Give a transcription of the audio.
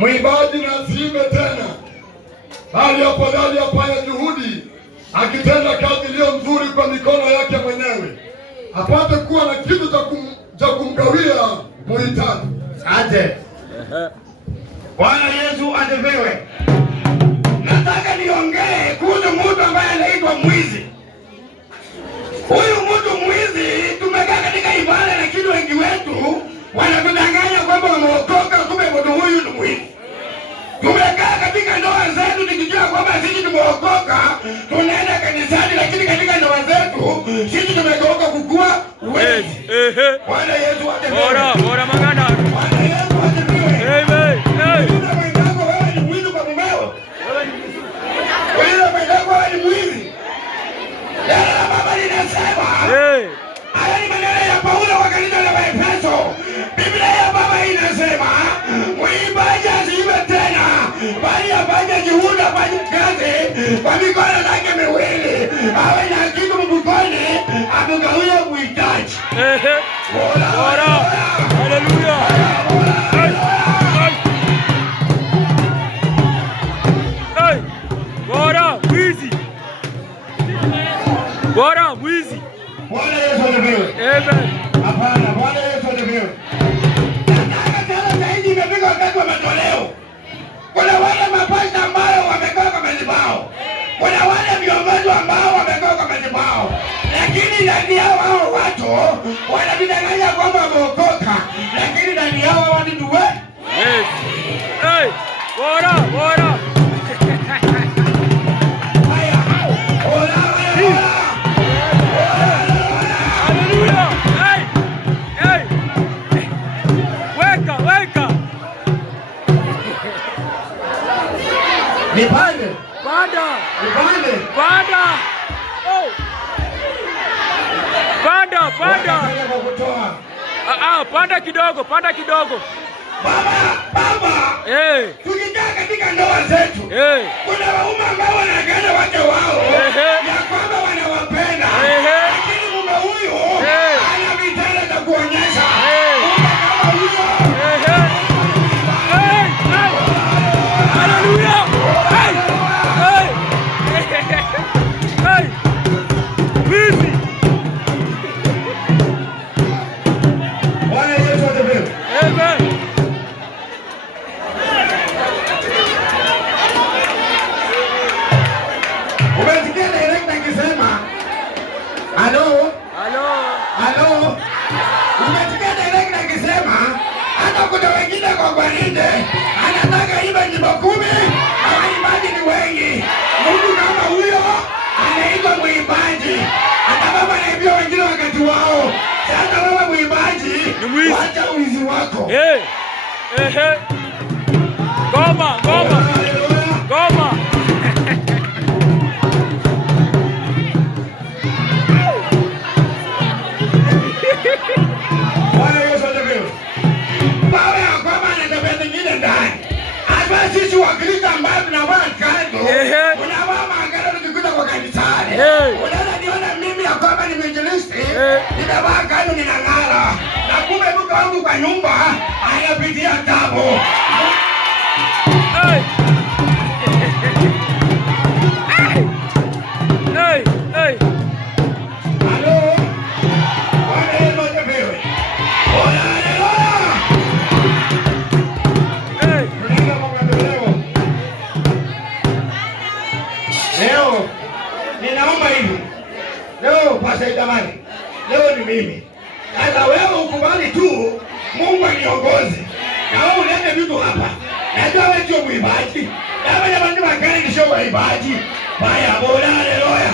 mwimbaji na asiimbe tena, bali afadhali afanye juhudi akitenda kazi iliyo nzuri kwa mikono yake mwenyewe, apate kuwa na kitu cha kumgawia muhitaji. Asante. Bwana Yesu asifiwe. Nataka niongee kuhusu mtu ambaye anaitwa mwizi. Huyu mtu mwizi, tumekaa katika ibada lakini wengi wetu wanatudanganya kwamba wameokoka, kumbe mtu huyu ni mwizi. Tumekaa katika ndoa zetu tukijua kwamba sisi tumeokoka, tunaenda kanisani, lakini katika ndoa zetu sisi tumegeuka kukuwa wezi. Bwana Yesu asifiwe. Bora magana. Bwana Yesu asifiwe. Amen. Yule mwenzako wewe ni mwizi kwa mumeo. Yule mwenzako wewe ni mwizi. Neno la Baba linasema, haya ni maneno ya Paulo kwa kanisa la Efeso. Biblia ya Baba inasema, mwimbaji asiimbe tena, bali afanye juhudi, afanye kazi kwa mikono yake miwili, awe na kitu mfukoni, amgawie muhitaji. Bora. Haleluya. Bora mwizi. Bora mwizi. Bwana Yesu asifiwe. Amen. Hapana, Bwana Yesu asifiwe. Nataka tena zaidi imefika wakati wa matoleo. Kuna wale mapasta ambao wamekaa kwa madhabahu. Kuna wale viongozi ambao wamekaa kwa madhabahu. Lakini ndani yao hao watu wanadanganya kwamba wameokoka. Lakini ndani yao watu ni wewe. Bora. Nipande. Panda. Nipande. Panda. Oh. Panda. Panda kidogo. Baba. Tukikaa katika ndoa zetu. Kuna waume ambao wanagana wake wao. Ya kwamba wanawapenda. Lakini mume huyu ana vitendo za kuonyesha. Mume kama huyo. Hallelujah. Busy. Bwana Yesu asifiwe. Amen. Umesikia director akisema halo? Umesikia director akisema hata kuna wengine kwa gwaride anataka ibe nyimbo 10, waimbaji ni wengi. Mtu kama huyo anaitwa mwimbaji. Hata baba anaibia wengine wakati wao. Sasa wewe mwimbaji, wacha uizi wako. Goma. Bwana Yesu asifiwe. Baba ya kwamba anatembea zingine ndani. Hata sisi Wakristo ambao tunavaa kanzu, tunavaa magari tukikuta kwa kanisani. Unaona niona mimi ya kwamba ni mwinjilisti, ninavaa kanzu ninang'ara. Na kumbe mke wangu kwa nyumba anapitia tabu. Leo ni mimi. Sasa wewe ukubali tu Mungu aniongoze. Na wewe ulete vitu hapa. Najua wewe sio mwimbaji. Na wewe jamani magari ni sio mwimbaji. Baya bora, haleluya.